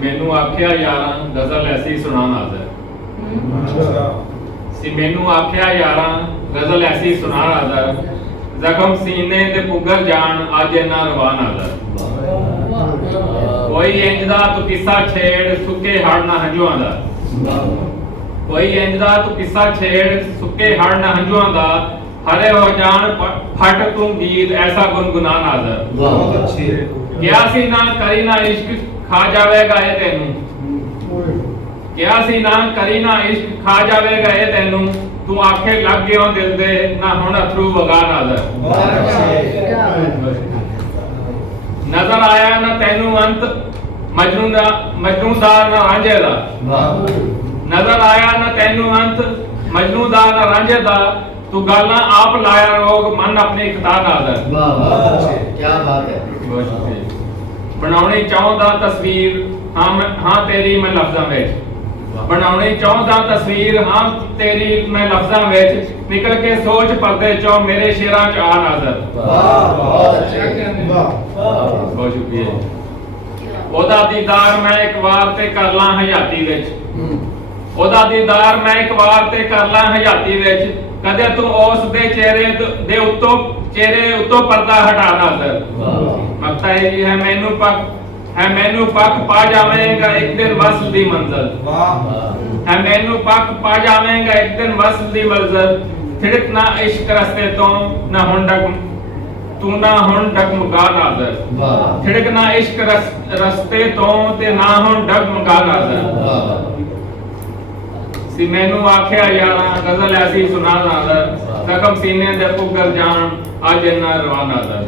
मैनू आख्या यारां गजल ऐसी सुना नाज़र। सी मैनू आख्या यारां गजल ऐसी सुना नाज़र। जख्म सीने ते पुगर जान अज इन्ना रवा नाज़र। कोई इंजदा तू किस्सा छेड़ सुके हड़ ना हंजुआं दा। कोई इंजदा तू किस्सा छेड़ सुके हड़ ना हंजुआं दा। हरे हो जान फट तू गीत ऐसा गुनगुना नाज़र। बहुत अच्छी है। क्या सी ना करी ना इश्क खा जावेगा ये तेनू। क्या सी ना करी ना इश्क खा जावेगा ये तेनू। तू आखे लग गयो दिल दे ना हुण अथरू वगा नाज़र। नजर आया ना तेनू अंत मजनूदार ना रांझे दा। नजर आया ना तेनू अंत मजनूदार ना रांझे दा। तू गालां आप लाया रोग मन अपनी खता नाज़र। क्या बात है। बनाउणी चाहुंदा तस्वीर हां तेरी मैं लफ्जां विच। बनाउणी चाहुंदा तस्वीर हां तेरी मैं लफ्जां विच। निकल के सोच पर्दे चो मेरे शेरां च आ नाज़र। बहुत अच्छे। बहुत शुक्रिया। ओदा दीदार मैं एक वार ते कर ਲਾਂ ਹਯਾਤੀ ਵਿੱਚ। ओदा दीदार मैं एक वार ते कर ਲਾਂ ਹਯਾਤੀ ਵਿੱਚ। कदे तू उस दे चेहरे दे उत्तों पर्दा हटा नाज़र। मकता है जी है मैनू पक पा जावेगा एक दिन वसल दी मंजिल। है मैनू पक पा जावेगा एक दिन वसल दी मंजिल। थिड़क ना इश्क रस्ते तो ना हुण तू ना हुण डगमगा नाज़र। थिड़क ना इश्क रस्ते तो ते ना हुण डगमगा नाज़र। सी मैनू आख्या यारां गजल ऐसी सुना नाज़र। जख्म सीने दे पुगर जान अज इन्ना रवा नाज़र।